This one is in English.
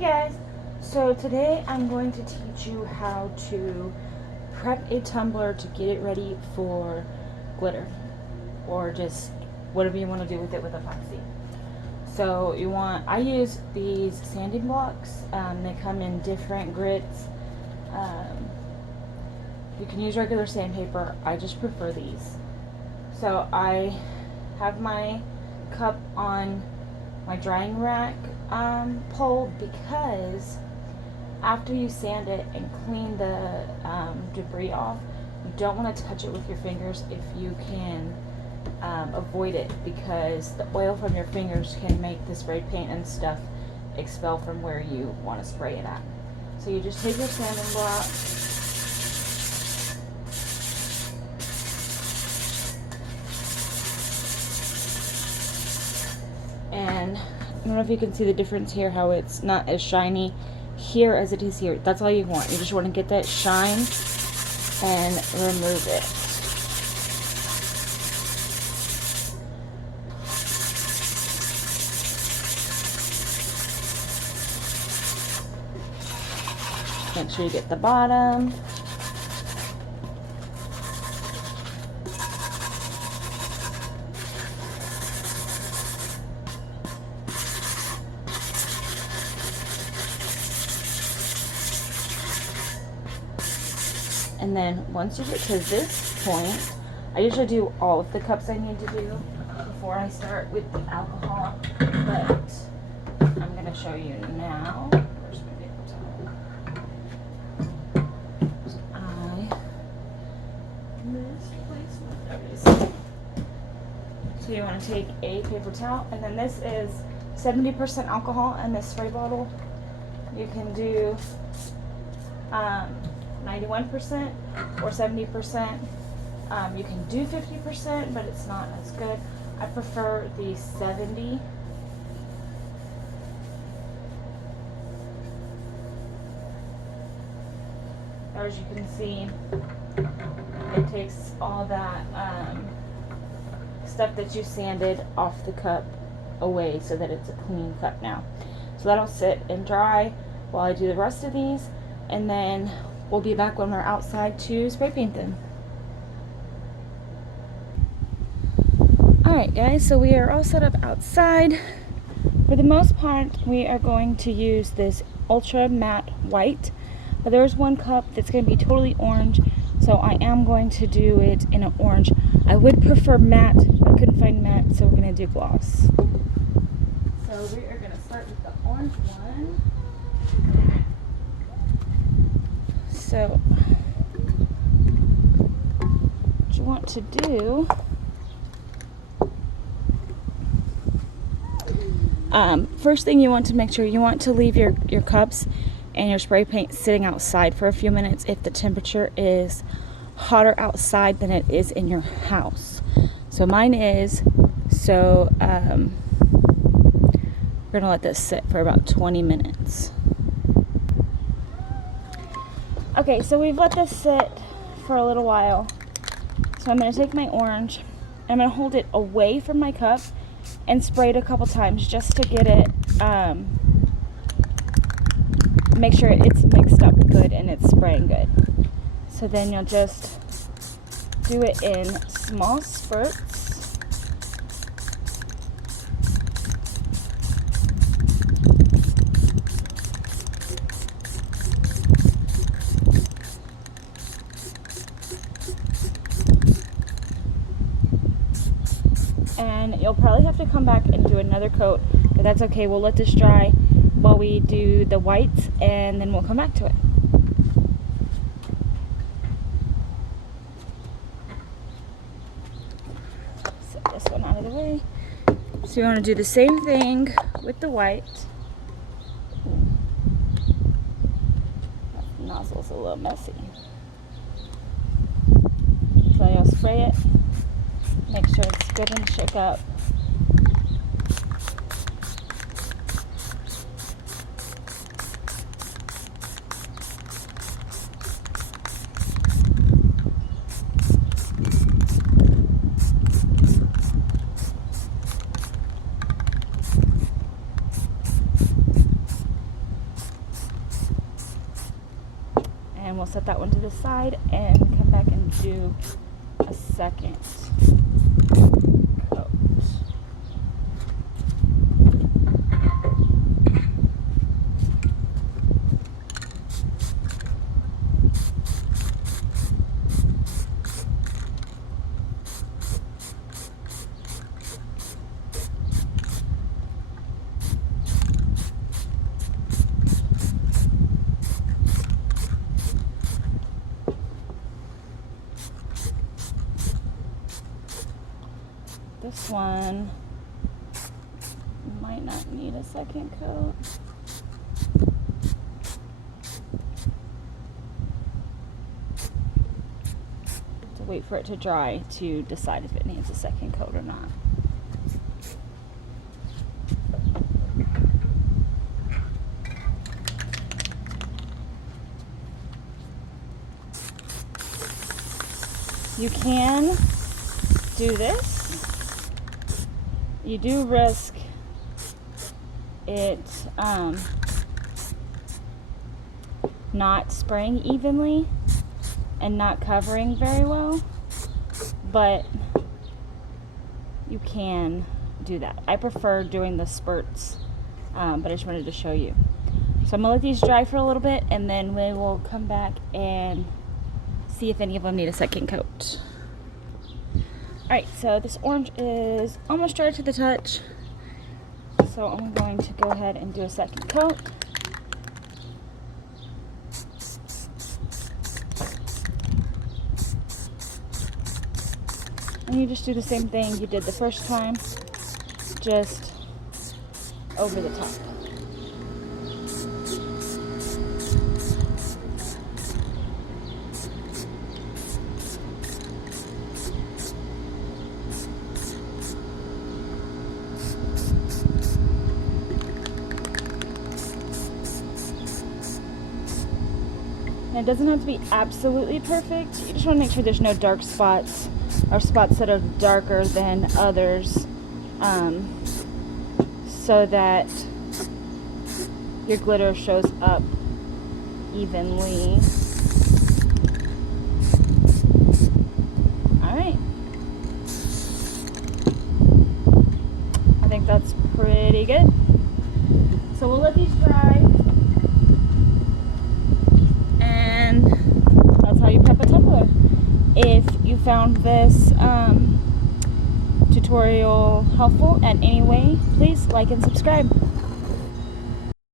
guys, so today I'm going to teach you how to prep a tumbler to get it ready for glitter or just whatever you want to do with it with epoxy. So I use these sanding blocks. They come in different grits. You can use regular sandpaper. I just prefer these. So I have my cup on my drying rack pole because after you sand it and clean the debris off, you don't want to touch it with your fingers if you can avoid it, because the oil from your fingers can make the spray paint and stuff expel from where you want to spray it at. So you just take your sanding block and I don't know if you can see the difference here, how it's not as shiny here as it is here. That's all you want. You just want to get that shine and remove it. Make sure you get the bottom. And then once you get to this point, I usually do all of the cups I need to do before I start with the alcohol, but I'm going to show you now. Where's my paper towel? So you want to take a paper towel, and then this is 70% alcohol in this spray bottle. You can do 91% or 70%. You can do 50%, but it's not as good. I prefer the 70. As you can see, it takes all that stuff that you sanded off the cup away so that it's a clean cup now. So that'll sit and dry while I do the rest of these, and then we'll be back when we're outside to spray paint them. Alright guys, so we are all set up outside. For the most part, we are going to use this ultra matte white, but there's one cup that's going to be totally orange, so I am going to do it in an orange. I would prefer matte, but I couldn't find matte, so we're going to do gloss. So we are going to start with the orange one. So what you want to do, first thing you want to make sure, you want to leave your cups and your spray paint sitting outside for a few minutes if the temperature is hotter outside than it is in your house. So mine is, so we're going to let this sit for about 20 minutes. Okay, so we've let this sit for a little while. So I'm going to take my orange, and I'm going to hold it away from my cup and spray it a couple times just to get it, make sure it's mixed up good and it's spraying good. So then you'll just do it in small spurts. And you'll probably have to come back and do another coat, but that's okay. We'll let this dry while we do the whites, and then we'll come back to it. Set this one out of the way. So you want to do the same thing with the white. That nozzle's a little messy. So you'll spray it. Make sure it's good and shake up. set that one to the side and come back and do a second coat. This one might not need a second coat. To wait for it to dry to decide if it needs a second coat or not. You can do this. You do risk it not spraying evenly and not covering very well, but you can do that. I prefer doing the spurts, but I just wanted to show you. So I'm gonna let these dry for a little bit, and then we will come back and see if any of them need a second coat. Alright, so this orange is almost dry to the touch, so I'm going to go ahead and do a second coat. And you just do the same thing you did the first time, just over the top. And it doesn't have to be absolutely perfect. You just want to make sure there's no dark spots or spots that are darker than others, so that your glitter shows up evenly. Alright. I think that's pretty good. So we'll let these dry. And that's how you prep a tumbler. If you found this tutorial helpful in any way, please like and subscribe.